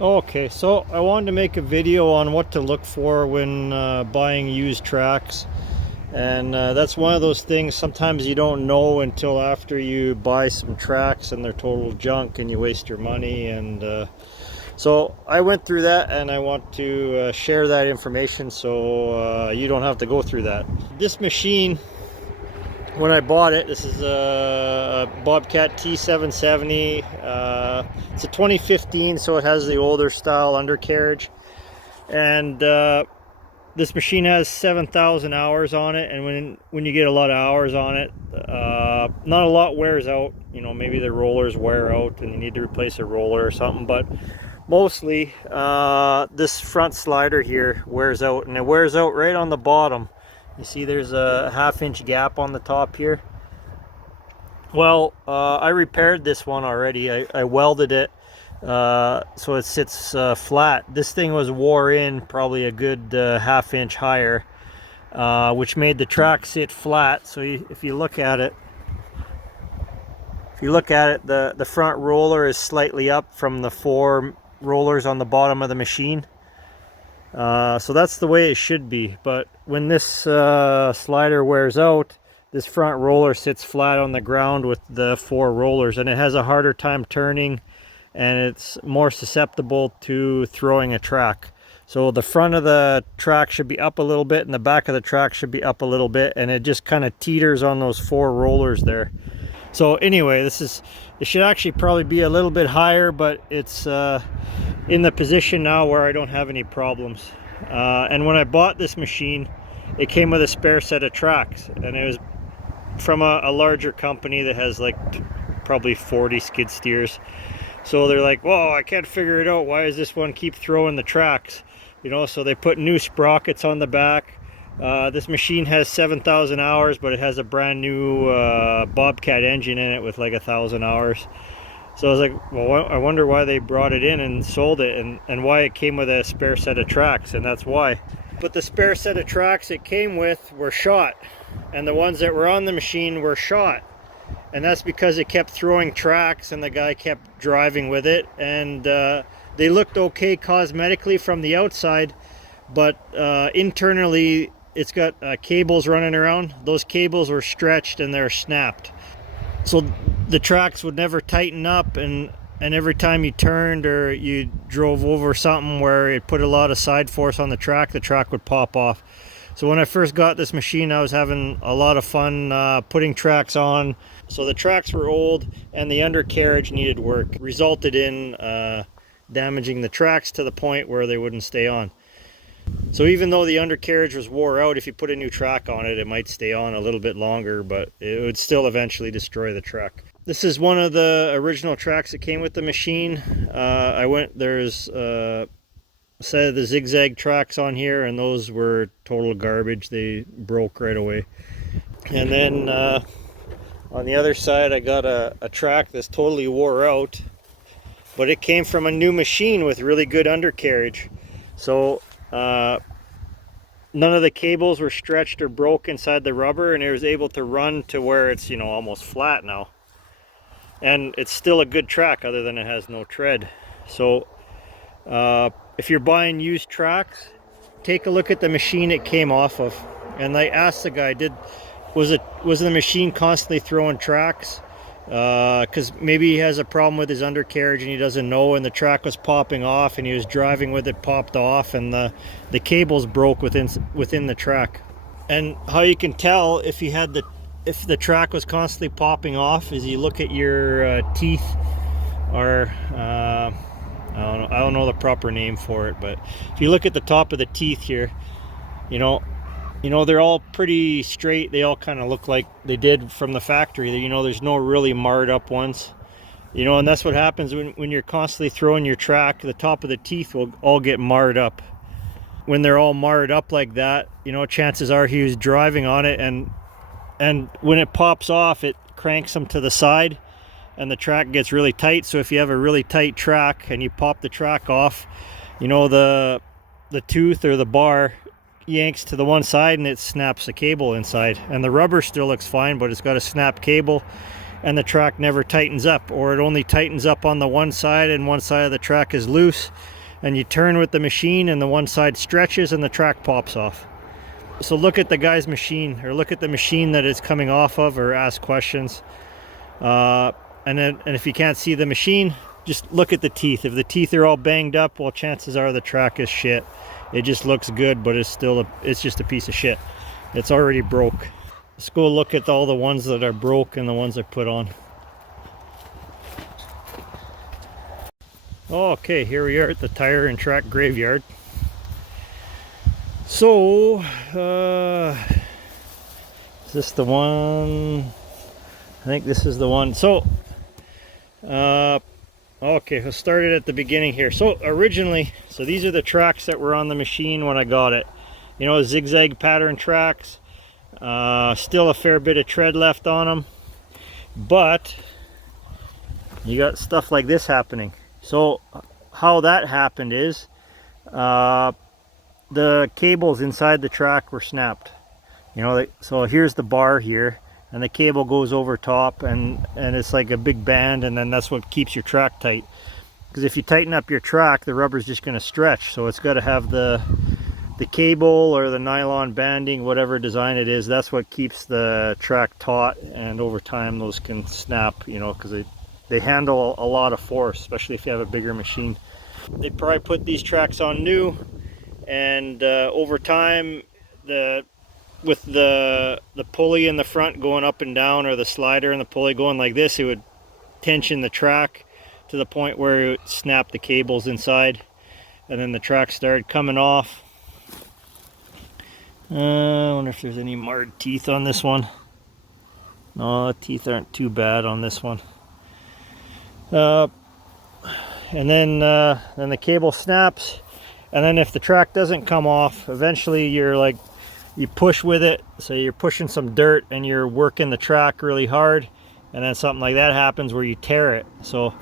Okay, so I wanted to make a video on what to look for when buying used tracks. And that's one of those things sometimes you don't know until after you buy some tracks and they're total junk and you waste your money. And so I went through that and I want to share that information so you don't have to go through that. This machine, when I bought it, this is a Bobcat T770. It's a 2015, so it has the older style undercarriage. And this machine has 7,000 hours on it, and when you get a lot of hours on it, not a lot wears out. You know, maybe the rollers wear out and you need to replace a roller or something, but mostly this front slider here wears out, and it wears out right on the bottom. You see there's a 1/2 inch gap on the top here. Well, I repaired this one already. I welded it so it sits flat. This thing was wore in probably a good 1/2 inch higher, which made the track sit flat. So if you look at it, the front roller is slightly up from the 4 rollers on the bottom of the machine. So that's the way it should be. But when this slider wears out, this front roller sits flat on the ground with the 4 rollers, and it has a harder time turning, and it's more susceptible to throwing a track. So the front of the track should be up a little bit and the back of the track should be up a little bit, and it just kind of teeters on those 4 rollers there. So anyway, it should actually probably be a little bit higher, but it's in the position now where I don't have any problems. And when I bought this machine, it came with a spare set of tracks, and it was from a larger company that has like probably 40 skid steers. So they're like, whoa, I can't figure it out. Why does this one keep throwing the tracks? You know, so they put new sprockets on the back. This machine has 7,000 hours, but it has a brand new Bobcat engine in it with like 1,000 hours. So I was like, well, I wonder why they brought it in and sold it, and why it came with a spare set of tracks, and that's why. But the spare set of tracks it came with were shot, and the ones that were on the machine were shot. And that's because it kept throwing tracks and the guy kept driving with it, and they looked okay cosmetically from the outside, but internally it's got cables running around. Those cables were stretched and they're snapped. So the tracks would never tighten up, and every time you turned or you drove over something where it put a lot of side force on the track would pop off. So when I first got this machine, I was having a lot of fun putting tracks on. So the tracks were old and the undercarriage needed work, resulted in damaging the tracks to the point where they wouldn't stay on. So even though the undercarriage was wore out, if you put a new track on it, it might stay on a little bit longer, but it would still eventually destroy the track. This is one of the original tracks that came with the machine. There's a set of the zigzag tracks on here, and those were total garbage. They broke right away. And then on the other side, I got a track that's totally wore out, but it came from a new machine with really good undercarriage. So none of the cables were stretched or broke inside the rubber, and it was able to run to where it's, you know, almost flat now. And it's still a good track, other than it has no tread. So if you're buying used tracks, take a look at the machine it came off of. And I asked the guy, was the machine constantly throwing tracks? Because maybe he has a problem with his undercarriage and he doesn't know, and the track was popping off and he was driving with it popped off, and the cables broke within the track. And how you can tell if the track was constantly popping off is you look at your teeth, or I don't know the proper name for it, but if you look at the top of the teeth here, you know they're all pretty straight. They all kind of look like they did from the factory. You know, there's no really marred up ones. You know, and that's what happens when you're constantly throwing your track. The top of the teeth will all get marred up. When they're all marred up like that, you know, chances are he was driving on it, and when it pops off, it cranks them to the side, and the track gets really tight. So if you have a really tight track and you pop the track off, you know, the tooth or the bar yanks to the one side and it snaps the cable inside, and the rubber still looks fine, but it's got a snapped cable, and the track never tightens up, or it only tightens up on the one side and one side of the track is loose, and you turn with the machine and the one side stretches and the track pops off. So look at the guy's machine, or look at the machine that it's coming off of, or ask questions. And if you can't see the machine, just look at the teeth. If the teeth are all banged up, well, chances are the track is shit. It just looks good, but it's just a piece of shit. It's already broke. Let's go look at all the ones that are broke and the ones I put on. Okay, here we are at the tire and track graveyard. So, is this the one? I think this is the one. So, okay, let's start it at the beginning here. So originally, these are the tracks that were on the machine when I got it. You know, zigzag pattern tracks. Still a fair bit of tread left on them, but you got stuff like this happening. So how that happened is the cables inside the track were snapped. You know, so here's the bar here, and the cable goes over top, and it's like a big band, and then that's what keeps your track tight. Because if you tighten up your track, the rubber's just going to stretch, so it's got to have the cable or the nylon banding, whatever design it is, that's what keeps the track taut, and over time those can snap, you know, because they handle a lot of force, especially if you have a bigger machine. They probably put these tracks on new, and over time, with the pulley in the front going up and down, or the slider and the pulley going like this, it would tension the track to the point where it snapped the cables inside, and then the track started coming off. I wonder if there's any marred teeth on this one. No, the teeth aren't too bad on this one. And then the cable snaps, and then if the track doesn't come off, eventually you push with it. So you're pushing some dirt and you're working the track really hard, and then something like that happens where you tear it. So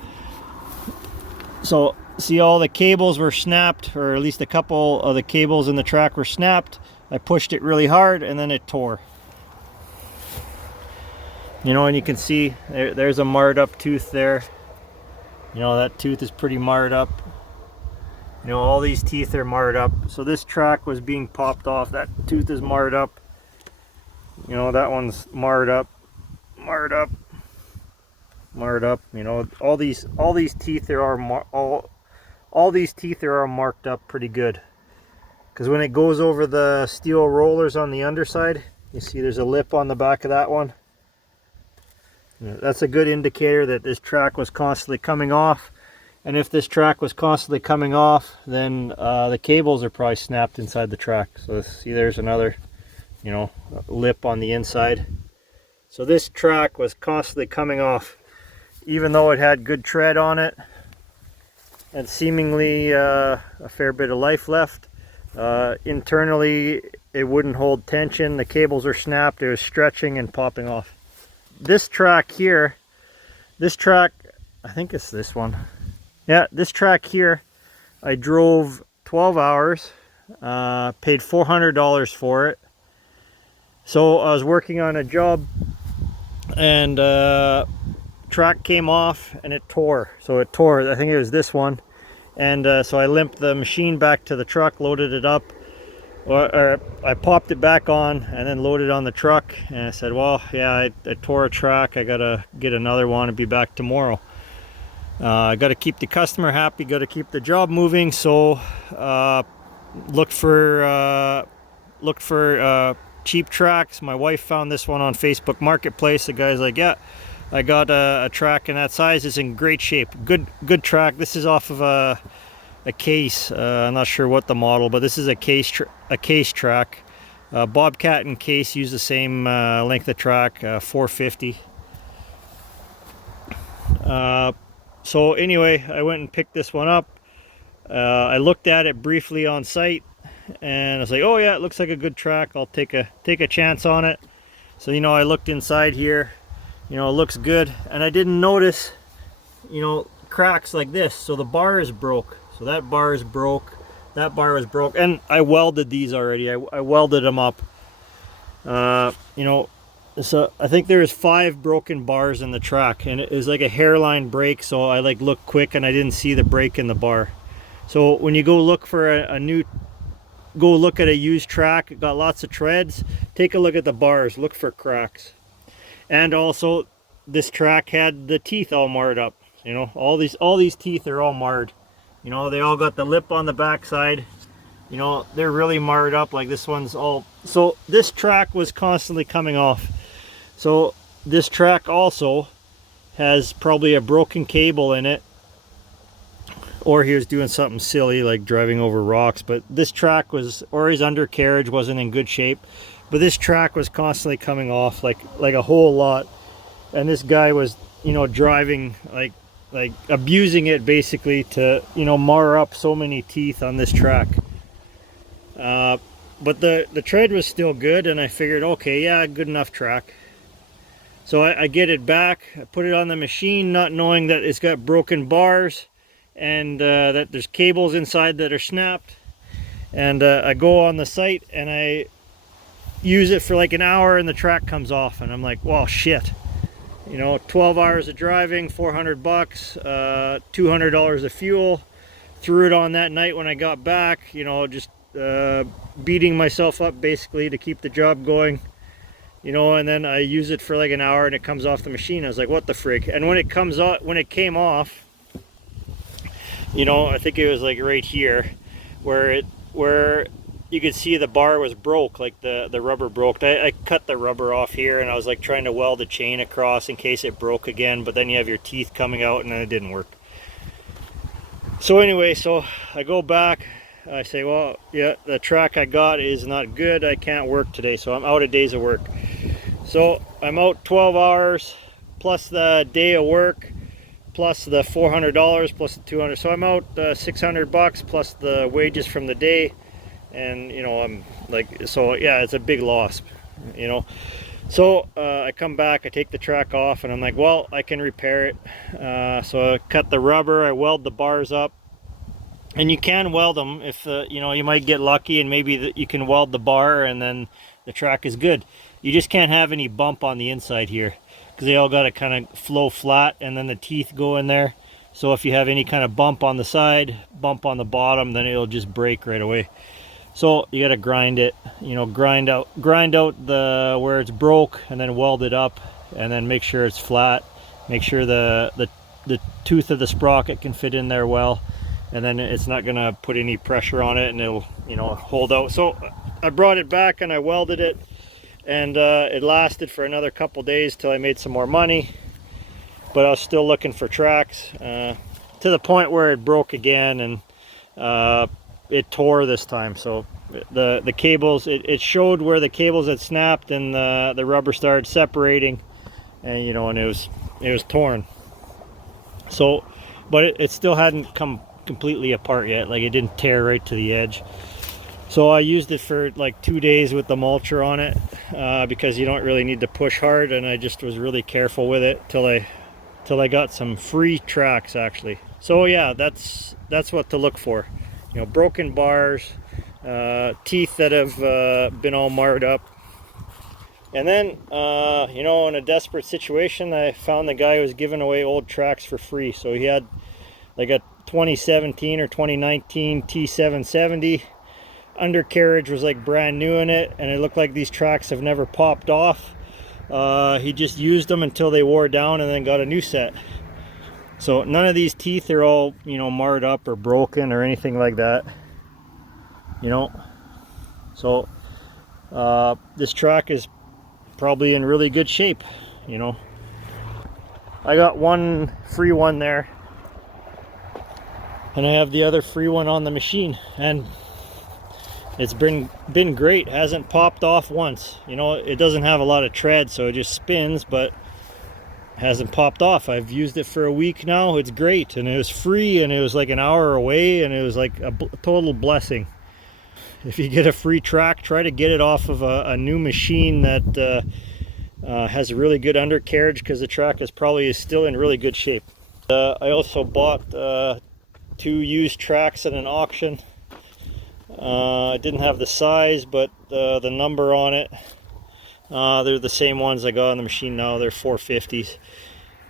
see, all the cables were snapped, or at least a couple of the cables in the track were snapped. I pushed it really hard and then it tore. You know, and you can see there's a marred up tooth there. You know, that tooth is pretty marred up. You know, all these teeth are marred up. So this track was being popped off. That tooth is marred up. You know, that one's marred up, marred up, marred up. You know, all these teeth all these teeth are marked up pretty good. Because when it goes over the steel rollers on the underside, you see there's a lip on the back of that one. That's a good indicator that this track was constantly coming off. And if this track was constantly coming off, then the cables are probably snapped inside the track. So see, there's another, you know, lip on the inside. So this track was constantly coming off, even though it had good tread on it and seemingly a fair bit of life left. Internally, it wouldn't hold tension. The cables are snapped. It was stretching and popping off. This track here, I think it's this one. Yeah, this track here, I drove 12 hours, paid $400 for it. So I was working on a job, and track came off and it tore. So it tore, I think it was this one. And so I limped the machine back to the truck, loaded it up, or I popped it back on and then loaded on the truck. And I said, well, yeah, I tore a track. I gotta get another one and be back tomorrow. I got to keep the customer happy, got to keep the job moving. So looked for cheap tracks. My wife found this one on Facebook Marketplace. The guy's like, yeah, I got a track in that size. It's in great shape. Good track. This is off of a Case. I'm not sure what the model, but this is a Case track. Bobcat and Case use the same length of track, 450. So anyway, I went and picked this one up. I looked at it briefly on site, and I was like, oh yeah, it looks like a good track. I'll take a chance on it. So, you know, I looked inside here. You know, it looks good, and I didn't notice, you know, cracks like this. So the bar is broke. So that bar is broke. That bar was broke, and I welded these already. I welded them up. You know, So I think there's 5 broken bars in the track, and it was like a hairline break, so I like looked quick and I didn't see the break in the bar. So when you go look for go look at a used track, it got lots of treads, take a look at the bars, look for cracks. And also this track had the teeth all marred up. You know, all these teeth are all marred. You know, they all got the lip on the backside. You know, they're really marred up. Like this one's all, so this track was constantly coming off. So this track also has probably a broken cable in it, or he was doing something silly like driving over rocks. But this track was, or his undercarriage wasn't in good shape, but this track was constantly coming off like a whole lot. And this guy was, you know, driving like abusing it basically to, you know, mar up so many teeth on this track. But the tread was still good, and I figured, okay, yeah, good enough track. So I get it back, I put it on the machine, not knowing that it's got broken bars and that there's cables inside that are snapped. And I go on the site and I use it for like an hour and the track comes off, and I'm like, well, shit. You know, 12 hours of driving, $400, $200 of fuel. Threw it on that night when I got back, you know, just beating myself up basically to keep the job going. You know, and then I use it for like an hour and it comes off the machine. I was like, what the frig? And when it comes off, when it came off, you know, I think it was like right here where you could see the bar was broke, like the rubber broke. I cut the rubber off here, and I was like trying to weld the chain across in case it broke again, but then you have your teeth coming out and then it didn't work. So anyway, so I go back, I say, well, yeah, the track I got is not good, I can't work today, so I'm out of days of work. So I'm out 12 hours plus the day of work plus the $400 plus the $200, so I'm out $600 plus the wages from the day. And you know, I'm like, so yeah, it's a big loss, you know. So I come back, I take the track off, and I'm like, well, I can repair it. So I cut the rubber, I weld the bars up, and you can weld them if you know, you might get lucky and maybe you can weld the bar and then the track is good. You just can't have any bump on the inside here because they all got to kind of flow flat, and then the teeth go in there. So if you have any kind of bump on the side, bump on the bottom, then it'll just break right away. So you got to grind it, you know, grind out the where it's broke, and then weld it up, and then make sure it's flat, make sure the tooth of the sprocket can fit in there well, and then it's not gonna put any pressure on it, and it'll, you know, hold out. So I brought it back and I welded it, and it lasted for another couple days till I made some more money, but I was still looking for tracks to the point where it broke again, and it tore this time. So the cables, it showed where the cables had snapped, and the rubber started separating, and you know, and it was torn. So, but it still hadn't come completely apart yet, like it didn't tear right to the edge. So I used it for like 2 days with the mulcher on it, because you don't really need to push hard, and I just was really careful with it till I got some free tracks actually. So yeah, that's what to look for. You know, broken bars, teeth that have been all marred up. And then, you know, in a desperate situation, I found the guy who was giving away old tracks for free. So he had like a 2017 or 2019 T770. Undercarriage was like brand new in it, and it looked like these tracks have never popped off. He just used them until they wore down and then got a new set. So none of these teeth are all, you know, marred up or broken or anything like that, you know. So this track is probably in really good shape, you know. I got one free one there, and I have the other free one on the machine, and it's been great. It hasn't popped off once. You know, it doesn't have a lot of tread, so it just spins, but hasn't popped off. I've used it for a week now. It's great, and it was free, and it was like an hour away, and it was like a total blessing. If you get a free track, try to get it off of a new machine that has a really good undercarriage, because the track is probably still in really good shape. I also bought 2 used tracks at an auction. I didn't have the size, but the number on it They're the same ones I got on the machine now. They're 450s.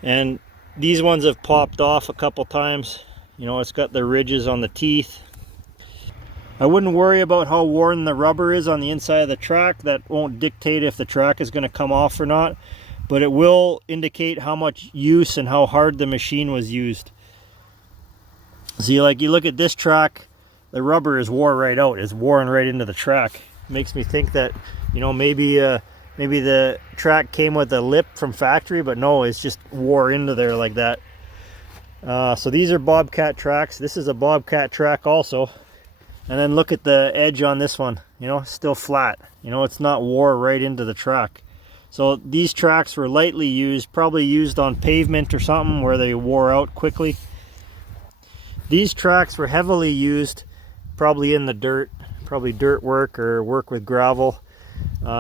And these ones have popped off a couple times. You know, it's got the ridges on the teeth. I wouldn't worry about how worn the rubber is on the inside of the track. That won't dictate if the track is going to come off or not. But it will indicate how much use and how hard the machine was used. See, like you look at this track, the rubber is wore right out. It's worn right into the track. Makes me think that, you know, maybe the track came with a lip from factory, but no, it's just wore into there like that. So these are Bobcat tracks. This is a Bobcat track also. And then look at the edge on this one, you know, still flat. You know, it's not wore right into the track. So these tracks were lightly used, probably used on pavement or something where they wore out quickly. These tracks were heavily used probably in the dirt, probably dirt work or work with gravel.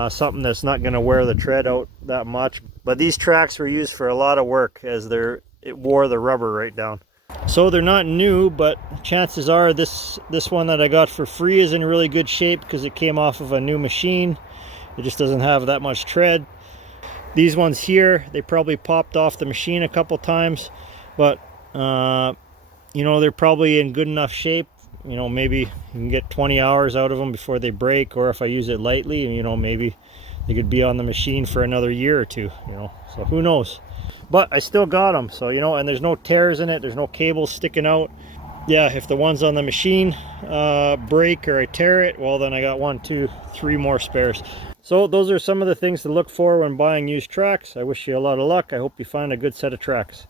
Something that's not going to wear the tread out that much. But these tracks were used for a lot of work as it wore the rubber right down. So they're not new, but chances are this one that I got for free is in really good shape because it came off of a new machine. It just doesn't have that much tread. These ones here, they probably popped off the machine a couple times, but you know, they're probably in good enough shape. You know, maybe you can get 20 hours out of them before they break, or if I use it lightly, you know, maybe they could be on the machine for another year or two, you know, so who knows. But I still got them, so, you know, and there's no tears in it, there's no cables sticking out. Yeah, if the ones on the machine break or I tear it, well, then I got 1, 2, 3 more spares. So those are some of the things to look for when buying used tracks. I wish you a lot of luck. I hope you find a good set of tracks.